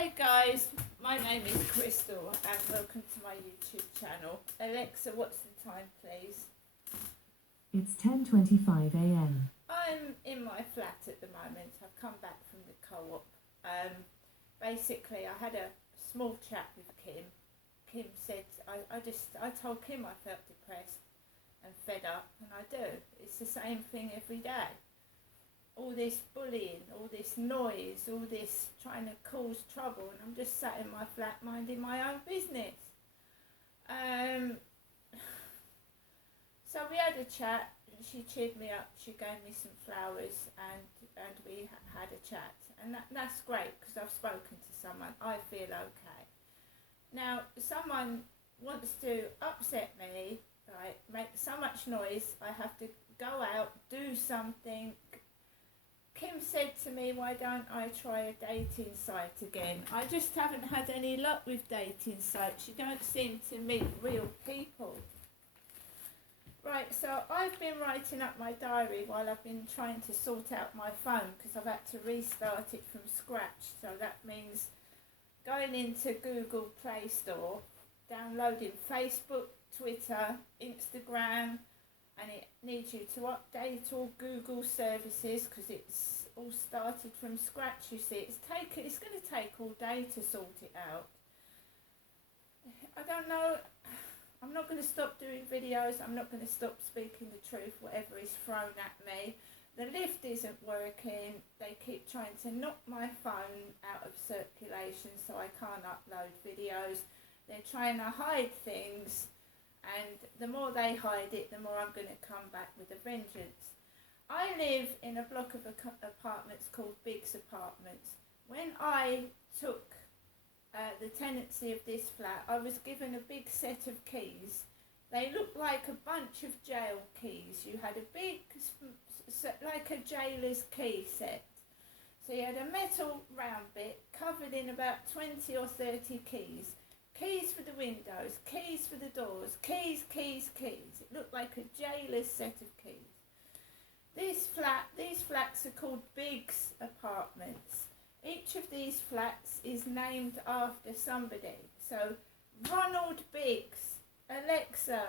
Hi guys, my name is Crystal and welcome to my YouTube channel. Alexa, what's the time please? It's 10:25 a.m. I'm in my flat at the moment. I've come back from the co-op. Basically I had a small chat with Kim. Kim said, I told Kim I felt depressed and fed up, and I do. It's the same thing every day. All this bullying, all this noise, all this trying to cause trouble, and I'm just sat in my flat minding my own business. So we had a chat, and she cheered me up, she gave me some flowers, and we had a chat. And that's great, because I've spoken to someone, I feel okay. Now, someone wants to upset me, like, make so much noise, I have to go out, do something. Kim said to me, why don't I try a dating site again? I just haven't had any luck with dating sites. You don't seem to meet real people. Right, so I've been writing up my diary while I've been trying to sort out my phone because I've had to restart it from scratch. So that means going into Google Play Store, downloading Facebook, Twitter, Instagram, and it needs you to update all Google services because it's all started from scratch. You see, it's going to take all day to sort it out. I don't know. I'm not going to stop doing videos. I'm not going to stop speaking the truth, whatever is thrown at me. The lift isn't working. They keep trying to knock my phone out of circulation so I can't upload videos. They're trying to hide things. And the more they hide it, the more I'm going to come back with a vengeance. I live in a block of apartments called Biggs Apartments. When I took the tenancy of this flat, I was given a big set of keys. They looked like a bunch of jail keys. You had a big, like a jailer's key set. So you had a metal round bit covered in about 20 or 30 keys. Keys for the windows, keys for the doors, keys. It looked like a jailer's set of keys. These flats are called Biggs Apartments. Each of these flats is named after somebody. So, Ronald Biggs. Alexa,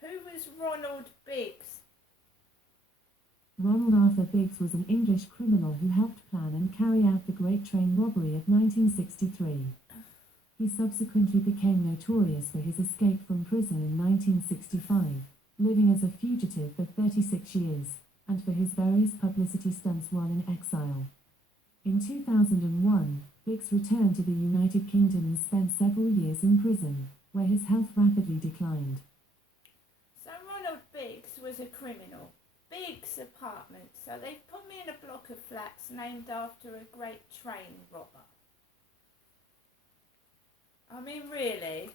who was Ronald Biggs? Ronald Arthur Biggs was an English criminal who helped plan and carry out the Great Train Robbery of 1963. He subsequently became notorious for his escape from prison in 1965, living as a fugitive for 36 years, and for his various publicity stunts while in exile. In 2001, Biggs returned to the United Kingdom and spent several years in prison, where his health rapidly declined. So Ronald Biggs was a criminal. Biggs Apartments. So they put me in a block of flats named after a great train robber. I mean, really?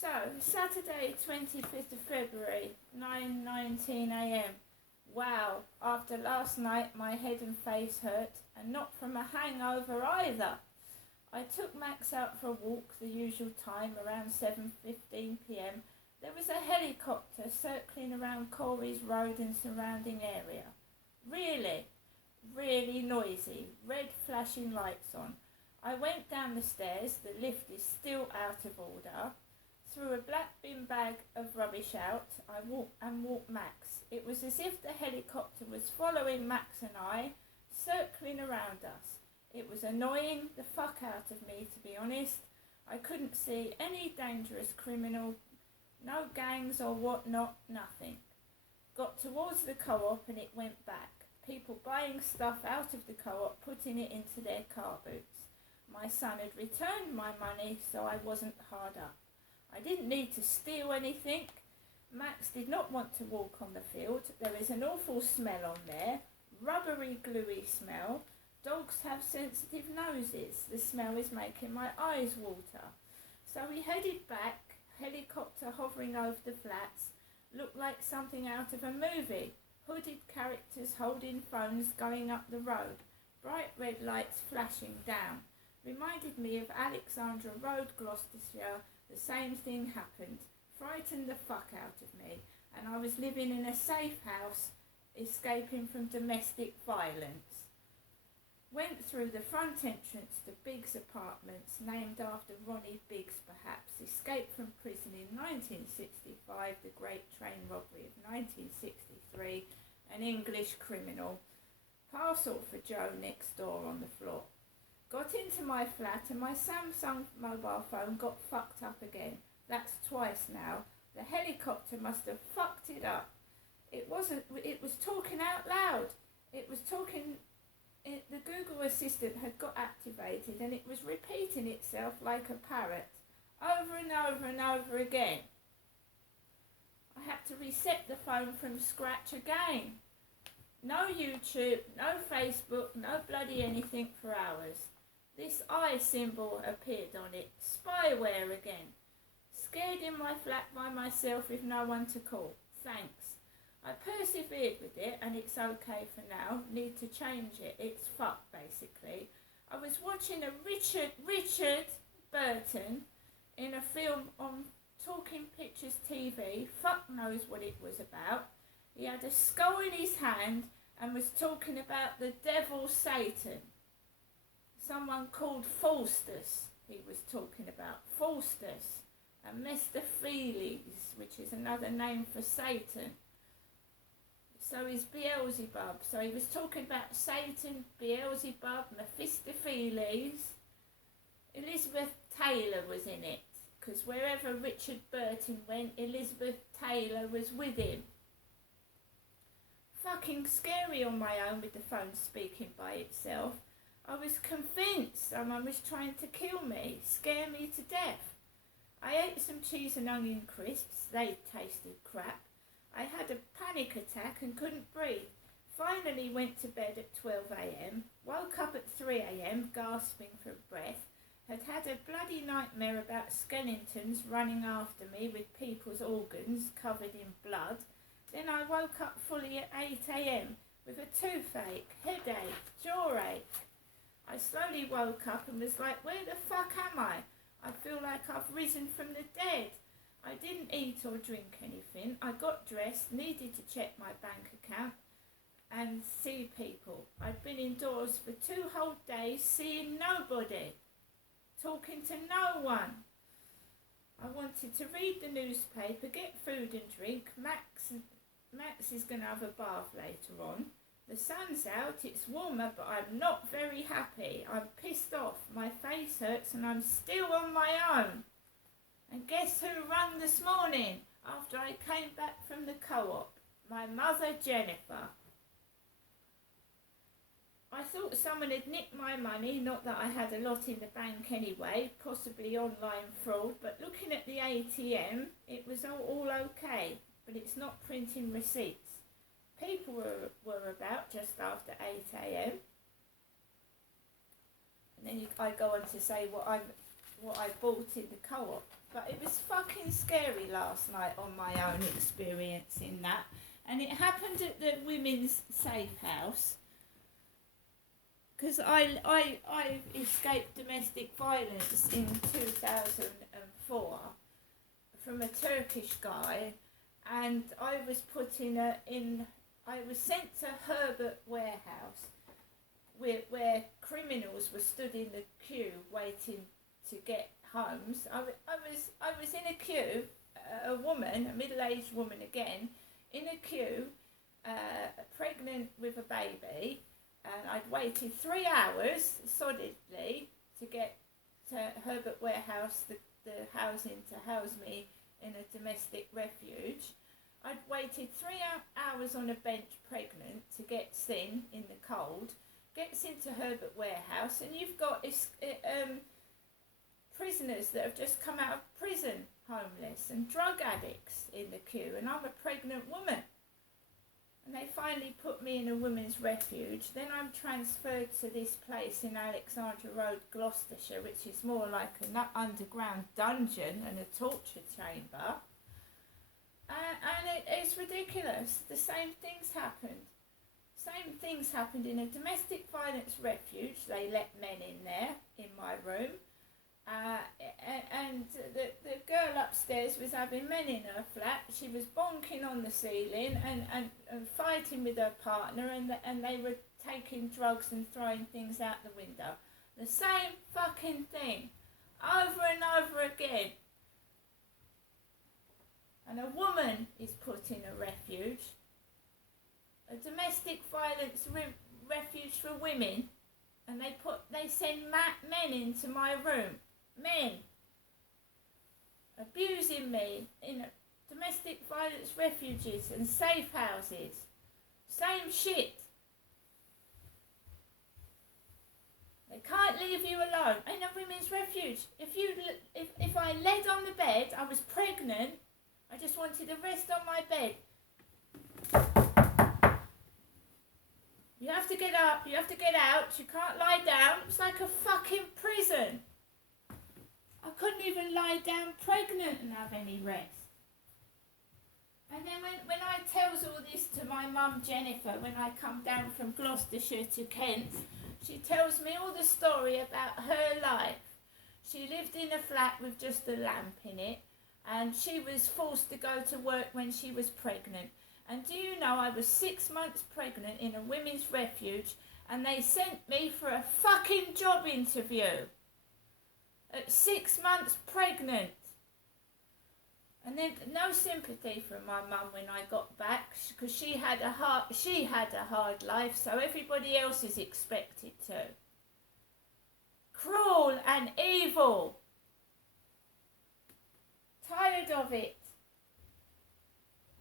So, Saturday, 25th of February, 9:19 a.m. Wow, after last night my head and face hurt, and not from a hangover either. I took Max out for a walk, the usual time, around 7:15 p.m. There was a helicopter circling around Corey's Road and surrounding area. Really noisy, red flashing lights on. I went down the stairs, the lift is still out of order, threw a black bin bag of rubbish out, I walked Max. It was as if the helicopter was following Max and I, circling around us. It was annoying the fuck out of me, to be honest. I couldn't see any dangerous criminal, no gangs or whatnot, nothing. Got towards the co-op and it went back. People buying stuff out of the co-op, putting it into their car boots. My son had returned my money, so I wasn't hard up. I didn't need to steal anything. Max did not want to walk on the field. There is an awful smell on there, rubbery, gluey smell. Dogs have sensitive noses. The smell is making my eyes water. So we headed back, helicopter hovering over the flats, looked like something out of a movie. Hooded characters holding phones going up the road, bright red lights flashing down. Reminded me of Alexandra Road, Gloucestershire. The same thing happened. Frightened the fuck out of me. And I was living in a safe house, escaping from domestic violence. Went through the front entrance to Biggs Apartments, named after Ronnie Biggs perhaps, escaped from prison in 1965, the Great Train Robbery of 1963, an English criminal, parcel for Joe next door on the floor. Got into my flat and my Samsung mobile phone got fucked up again. That's twice now. The helicopter must have fucked it up. It was talking out loud. The Google Assistant had got activated and it was repeating itself like a parrot, over and over and over again. I had to reset the phone from scratch again. No YouTube, no Facebook, no bloody anything for hours. This eye symbol appeared on it. Spyware again. Scared in my flat by myself with no one to call. Thanks. I persevered with it and it's okay for now. Need to change it. It's fucked basically. I was watching a Richard Burton in a film on Talking Pictures TV. Fuck knows what it was about. He had a skull in his hand and was talking about the devil Satan. Someone called Faustus he was talking about. Faustus and Mephistopheles, which is another name for Satan. So is Beelzebub. So he was talking about Satan, Beelzebub, Mephistopheles. Elizabeth Taylor was in it, because wherever Richard Burton went, Elizabeth Taylor was with him. Fucking scary on my own with the phone speaking by itself. I was convinced someone was trying to kill me, scare me to death. I ate some cheese and onion crisps. They tasted crap. I had a panic attack and couldn't breathe. Finally went to bed at 12 a.m, woke up at 3 a.m, gasping for breath, had a bloody nightmare about skeletons running after me with people's organs covered in blood. Then I woke up fully at 8 a.m. with a toothache, headache, jawache. I slowly woke up and was like, where the fuck am I? I feel like I've risen from the dead. I didn't eat or drink anything. I got dressed, needed to check my bank account and see people. I'd been indoors for 2 whole days, seeing nobody, talking to no one. I wanted to read the newspaper, get food and drink. Max is going to have a bath later on. The sun's out, it's warmer, but I'm not very happy. I'm pissed off, my face hurts and I'm still on my own. And guess who rang this morning after I came back from the co-op? My mother, Jennifer. I thought someone had nicked my money, not that I had a lot in the bank anyway, possibly online fraud, but looking at the ATM, it was all okay, but it's not printing receipts. People were about just after 8 a.m. And then I go on to say what I bought in the co-op. But it was fucking scary last night on my own experience in that. And it happened at the Women's Safe House. Because I escaped domestic violence in 2004 from a Turkish guy. And I was put I was sent to Herbert Warehouse where criminals were stood in the queue waiting to get homes. I was in a queue, a woman, a middle-aged woman again, in a queue, pregnant with a baby, and I'd waited 3 hours solidly to get to Herbert Warehouse, the housing to house me in a domestic refuge. I'd waited 3 hours on a bench pregnant to get seen in the cold, gets into Herbert Warehouse, and you've got prisoners that have just come out of prison, homeless, and drug addicts in the queue, and I'm a pregnant woman. And they finally put me in a women's refuge. Then I'm transferred to this place in Alexandra Road, Gloucestershire, which is more like an underground dungeon and a torture chamber. And it's ridiculous. The same things happened. Same things happened in a domestic violence refuge. They let men in there, in my room. And the girl upstairs was having men in her flat. She was bonking on the ceiling and fighting with her partner, and they were taking drugs and throwing things out the window. The same fucking thing, over and over again. And a woman is put in a refuge, a domestic violence refuge for women, and they send men into my room, men, abusing me in domestic violence refuges and safe houses. Same shit. They can't leave you alone in a women's refuge. If I laid on the bed, I was pregnant, I just wanted to rest on my bed. You have to get up, you have to get out, you can't lie down. It's like a fucking prison. I couldn't even lie down pregnant and have any rest. And then when I tells all this to my mum Jennifer, when I come down from Gloucestershire to Kent, she tells me all the story about her life. She lived in a flat with just a lamp in it, and she was forced to go to work when she was pregnant. And do you know, I was 6 months pregnant in a women's refuge, and they sent me for a fucking job interview at 6 months pregnant. And then no sympathy from my mum when I got back, because she had a hard life, so everybody else is expected to. Cruel and evil. Tired of it.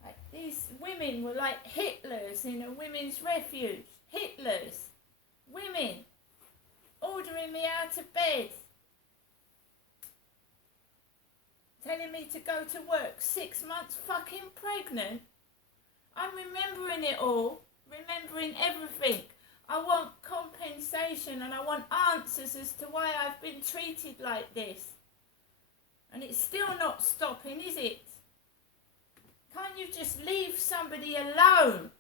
Like, these women were like Hitlers in a women's refuge. Hitlers. Women. Ordering me out of bed. Telling me to go to work 6 months fucking pregnant. I'm remembering it all. Remembering everything. I want compensation and I want answers as to why I've been treated like this. And it's still not stopping, is it? Can't you just leave somebody alone?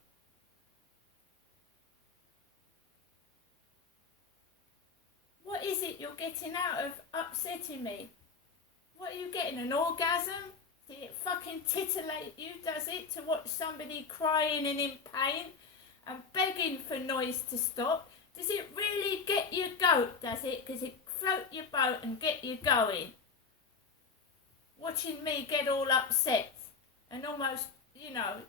What is it you're getting out of upsetting me? What are you getting, an orgasm? Did it fucking titillate you, does it, to watch somebody crying and in pain and begging for noise to stop? Does it really get your goat, does it? Does it float your boat and get you going? Watching me get all upset and almost,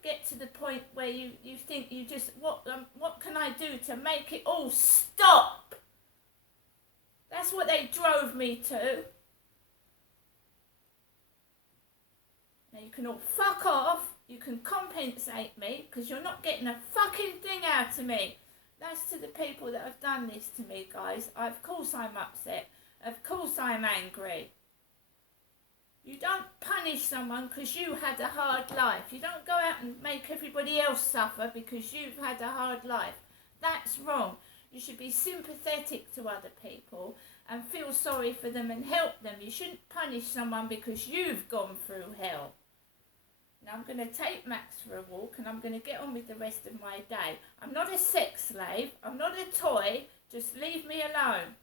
get to the point where you think you just, what can I do to make it all stop? That's what they drove me to. Now you can all fuck off, you can compensate me, because you're not getting a fucking thing out of me. That's to the people that have done this to me, guys. Of course I'm upset. Of course I'm angry. You don't punish someone because you had a hard life. You don't go out and make everybody else suffer because you've had a hard life. That's wrong. You should be sympathetic to other people and feel sorry for them and help them. You shouldn't punish someone because you've gone through hell. Now I'm going to take Max for a walk and I'm going to get on with the rest of my day. I'm not a sex slave. I'm not a toy. Just leave me alone.